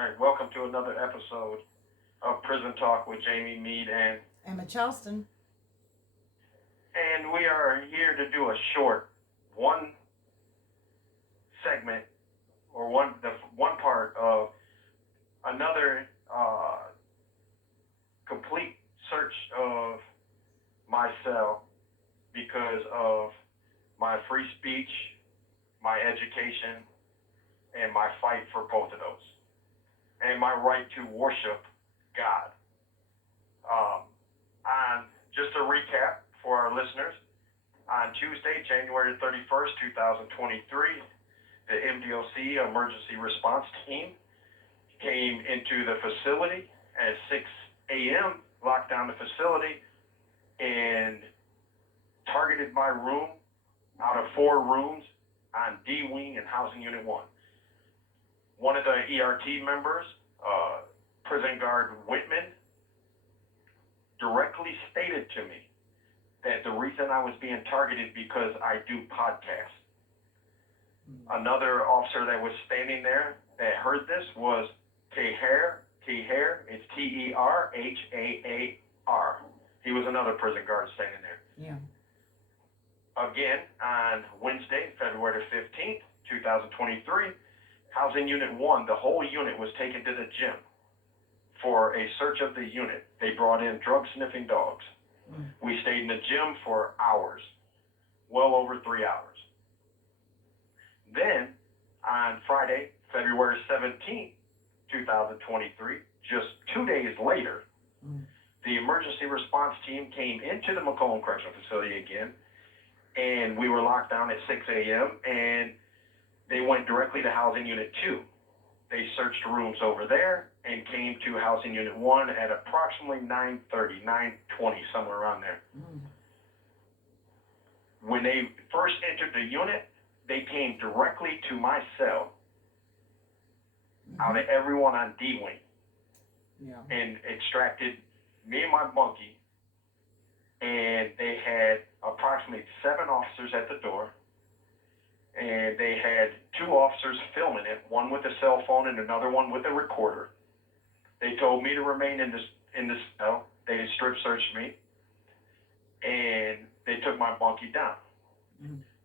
All right, welcome to another episode of Prison Talk with Jamie Mead and Emma Charleston. And we are here to do a short one segment or one part of another complete search of my cell because of my free speech, my education, and my fight for both of those, and my right to worship God. On just a recap for our listeners, on Tuesday, January 31st, 2023, the MDOC Emergency Response Team came into the facility at 6 a.m., locked down the facility, and targeted my room out of 4 rooms on D Wing and Housing Unit 1. One of the ERT members, Prison Guard Whitman, directly stated to me that the reason I was being targeted because I do podcasts. Another officer that was standing there that heard this was Teher, it's T-E-R-H-A-A-R. He was another prison guard standing there. Yeah. Again, on Wednesday, February 15th, 2023, Housing Unit 1, the whole unit was taken to the gym for a search of the unit. They brought in drug-sniffing dogs. We stayed in the gym for hours, well over 3 hours. Then, on Friday, February 17th, 2023, just 2 days later, the emergency response team came into the Macomb Correctional Facility again, and we were locked down at 6 a.m., and they went directly to Housing Unit 2. They searched rooms over there and came to Housing Unit 1 at approximately 9:30, 9:20, somewhere around there. When they first entered the unit, they came directly to my cell out of everyone on D Wing and extracted me and my bunkie, and they had approximately 7 officers at the door, and they had 2 officers filming it, one with a cell phone and another one with a recorder. They told me to remain in this cell. They strip searched me, and they took my bunkie down.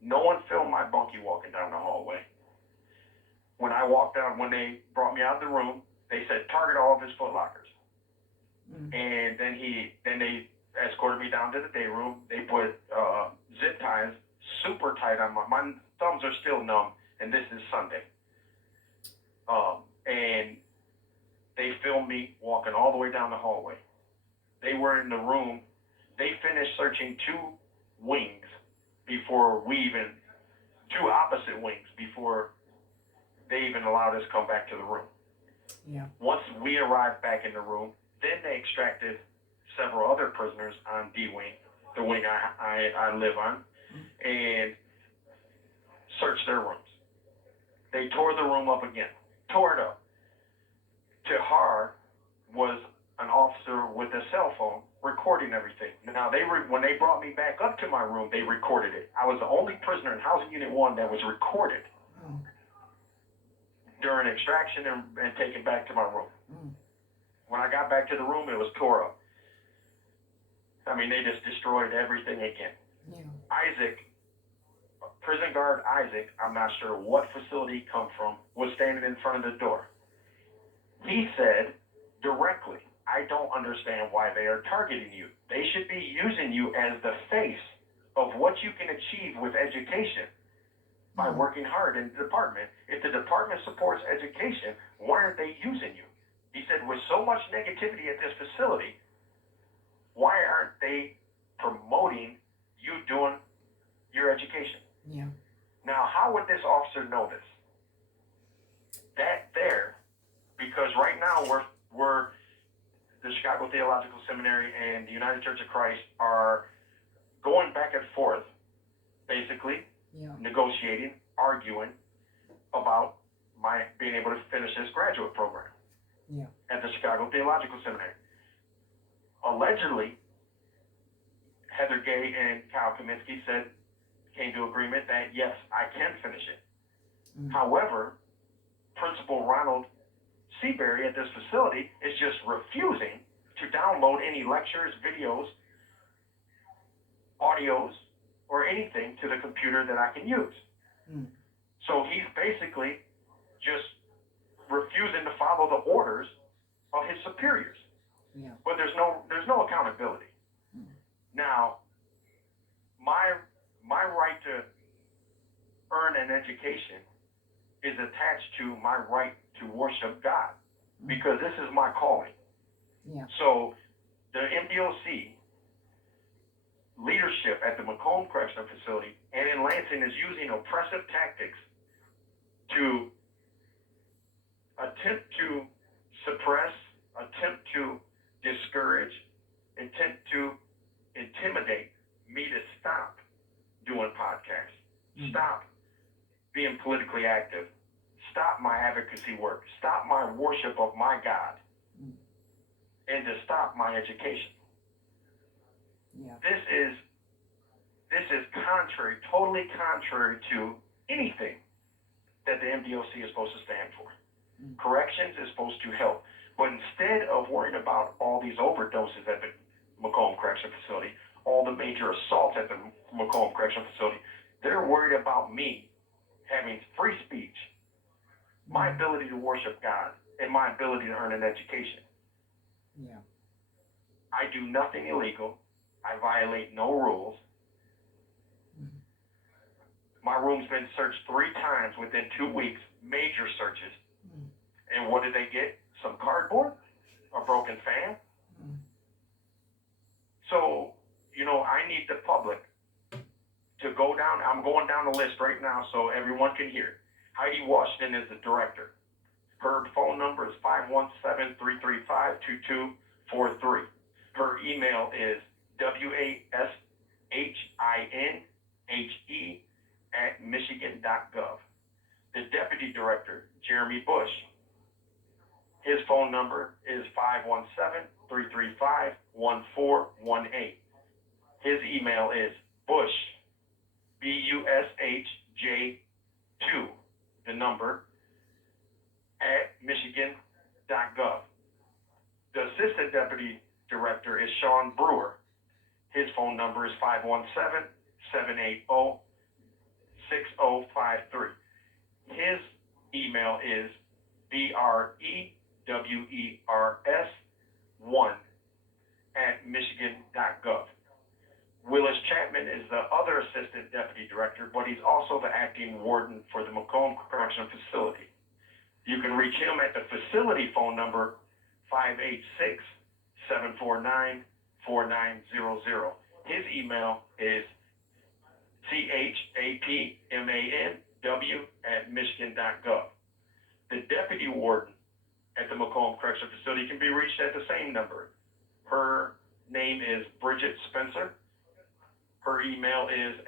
No one filmed my bunkie walking down the hallway. When I walked down, when they brought me out of the room, they said target all of his footlockers. And then they escorted me down to the day room. They put zip ties super tight on my thumbs are still numb, and this is Sunday. And they filmed me walking all the way down the hallway. They were in the room. They finished searching 2 wings before 2 opposite wings before they even allowed us to come back to the room. Yeah. Once we arrived back in the room, then they extracted several other prisoners on D Wing, the wing I live on, and searched their rooms. They tore the room up again, tore it up. Tahar was an officer with a cell phone recording everything. Now, when they brought me back up to my room, they recorded it. I was the only prisoner in Housing Unit 1 that was recorded during extraction and taken back to my room. When I got back to the room, it was tore up. I mean, they just destroyed everything again. Isaac, prison guard Isaac, I'm not sure what facility he come from, was standing in front of the door. He said directly, I don't understand why they are targeting you. They should be using you as the face of what you can achieve with education by working hard in the department. If the department supports education, why aren't they using you? He said, with so much negativity at this facility, why aren't they promoting you doing your education? Now, how would this officer know this? That there, because right now we're the Chicago Theological Seminary and the United Church of Christ are going back and forth, basically, negotiating, arguing about my being able to finish this graduate program at the Chicago Theological Seminary. Allegedly, Heather Gay and Kyle Kaminsky came to agreement that yes, I can finish it. However, Principal Ronald Seabury at this facility is just refusing to download any lectures, videos, audios, or anything to the computer that I can use. So he's basically just refusing to follow the orders of his superiors. But there's no accountability. Now, my right to earn an education is attached to my right to worship God, because this is my calling. So the MDOC leadership at the Macomb Correctional Facility and in Lansing is using oppressive tactics to attempt to suppress, attempt to discourage, attempt to intimidate me to stop doing podcasts, stop being politically active, stop my advocacy work, stop my worship of my God, and to stop my education. This is contrary, totally contrary to anything that the MDOC is supposed to stand for. Corrections is supposed to help. But instead of worrying about all these overdoses at the Macomb Correctional Facility, all the major assaults at the Macomb Correctional Facility, they're worried about me having free speech, my ability to worship God, and my ability to earn an education. I do nothing illegal. I violate no rules. My room's been searched 3 times within 2 weeks, major searches. And what did they get? Some cardboard? A broken fan? So, I need the public to go down. I'm going down the list right now so everyone can hear. Heidi Washington is the director. Her phone number is 517-335-2243. Her email is washinhe@michigan.gov. The deputy director, Jeremy Bush, his phone number is 517-335-1418. His email is Bush, BUSHJ2, the number, @michigan.gov. The assistant deputy director is Shawn Brewer. His phone number is 517-780-6053. His email is BREWERS1 Willis Chapman is the other assistant deputy director, but he's also the acting warden for the Macomb Correctional Facility. You can reach him at the facility phone number 586-749-4900. His email is chapmanw@michigan.gov. The deputy warden at the Macomb Correctional Facility can be reached at the same number. Her name is Bridget Spencer. Her email is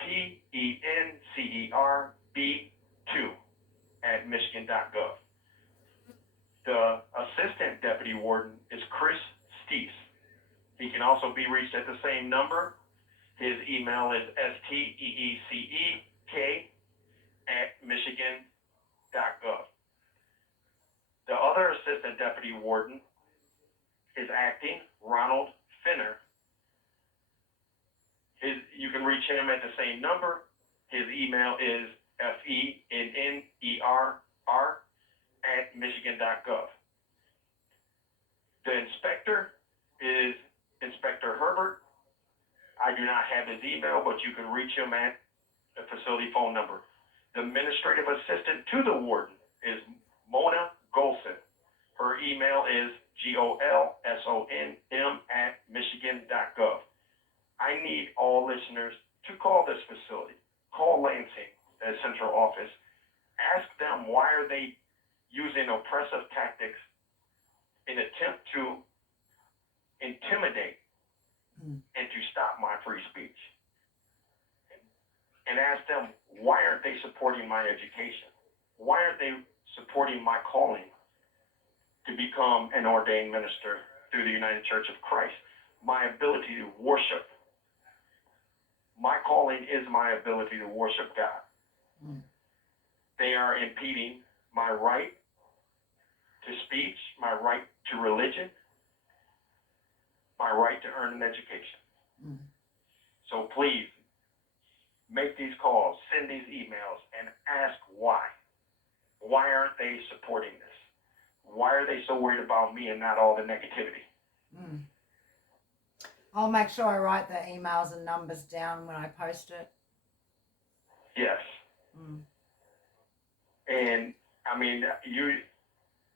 SPENCERB2@michigan.gov. The assistant deputy warden is Kris Steece. He can also be reached at the same number. His email is steek@michigan.gov. The other assistant deputy warden is acting Ronald Fenner. You can reach him at the same number. His email is FENNERR@michigan.gov. The inspector is Inspector Herbert. I do not have his email, but you can reach him at the facility phone number. The administrative assistant to the warden is Mona Golson. Her email is golsonm@michigan.gov. I need all listeners to call this facility. Call Lansing at central office. Ask them why are they using oppressive tactics in attempt to intimidate and to stop my free speech. And ask them, why aren't they supporting my education? Why aren't they supporting my calling to become an ordained minister through the United Church of Christ? My ability to worship. My calling is my ability to worship God. They are impeding my right to speech, my right to religion, my right to earn an education. Mm. So please, make these calls, send these emails, and ask why. Why aren't they supporting this? Why are they so worried about me and not all the negativity? Mm. I'll make sure I write the emails and numbers down when I post it. Yes. Mm. And I mean,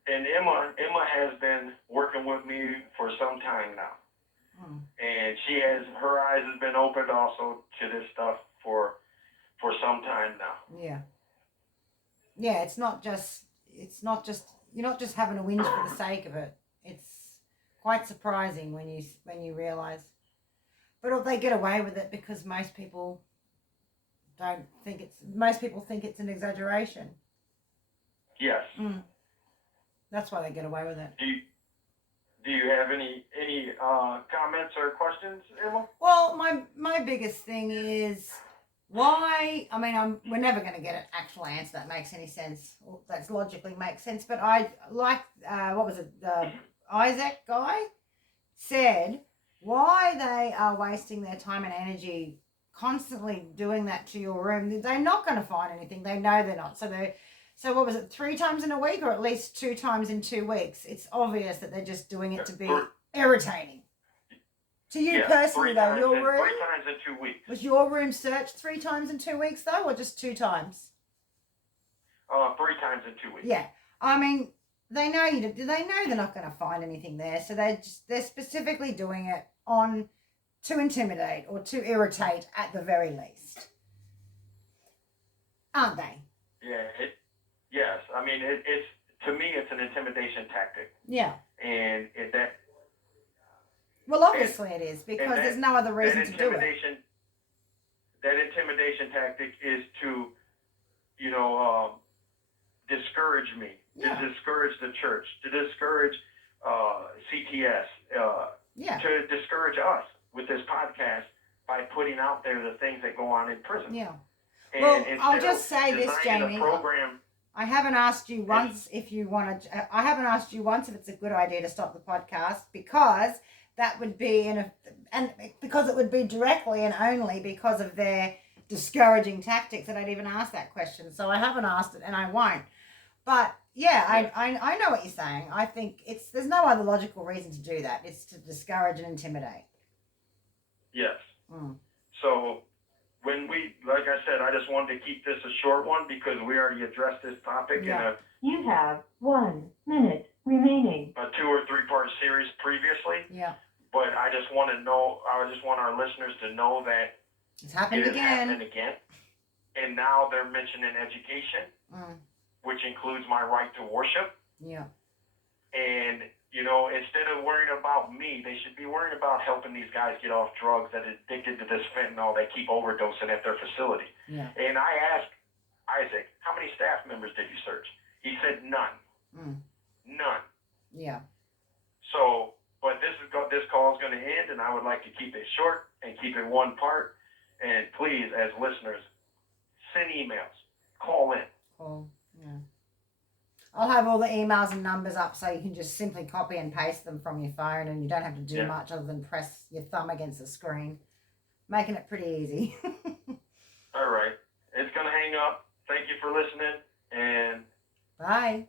Emma has been working with me for some time now. Mm. And her eyes has been opened also to this stuff for some time now. Yeah. Yeah, it's not just, you're not just having a whinge for the sake of it. It's quite surprising when you realize. But they get away with it because most people think it's an exaggeration. Yes. Mm. That's why they get away with it. Do you have any comments or questions, Emma? Well, my biggest thing is why. I mean, we're never going to get an actual answer that makes any sense, or that's logically makes sense. But I like what was it? The Isaac guy said why they are wasting their time and energy constantly doing that to your room. They're not going to find anything. They know they're not. So what was it, 3 times in a week or at least 2 times in 2 weeks? It's obvious that they're just doing it to be irritating. To you personally, though, your room... 3 times in 2 weeks. Was your room searched 3 times in 2 weeks, though, or just 2 times? 3 times in 2 weeks. Yeah. I mean, they know they're not going to find anything there, so they're specifically doing it to intimidate or to irritate at the very least. Aren't they? Yeah, yes. I mean, it's to me, it's an intimidation tactic. Yeah. And well, obviously it is, because there's no other reason to do it. That intimidation tactic is to, discourage me, to discourage the church, to discourage CTS, to discourage us with this podcast by putting out there the things that go on in prison. Yeah. And well, I'll just say this, Jamie. I haven't asked you once if it's a good idea to stop the podcast, because that would be because it would be directly and only because of their discouraging tactics that I'd even ask that question. So I haven't asked it and I won't. But I know what you're saying. I think there's no other logical reason to do that. It's to discourage and intimidate. Yes. Mm. So like I said, I just wanted to keep this a short one because we already addressed this topic in You have 1 minute remaining. A 2 or 3 part series previously. Yeah. But I just want our listeners to know that it's happened again. And now they're mentioning education, which includes my right to worship. Yeah. And, instead of worrying about me, they should be worrying about helping these guys get off drugs that are addicted to this fentanyl that keep overdosing at their facility. Yeah. And I asked Isaac, how many staff members did you search? He said none. None. Yeah. So, but this call is going to end, and I would like to keep it short and keep it one part. And please, as listeners, send emails, call in. Cool. Yeah. I'll have all the emails and numbers up so you can just simply copy and paste them from your phone, and you don't have to do much other than press your thumb against the screen. Making it pretty easy. All right. It's going to hang up. Thank you for listening, and bye.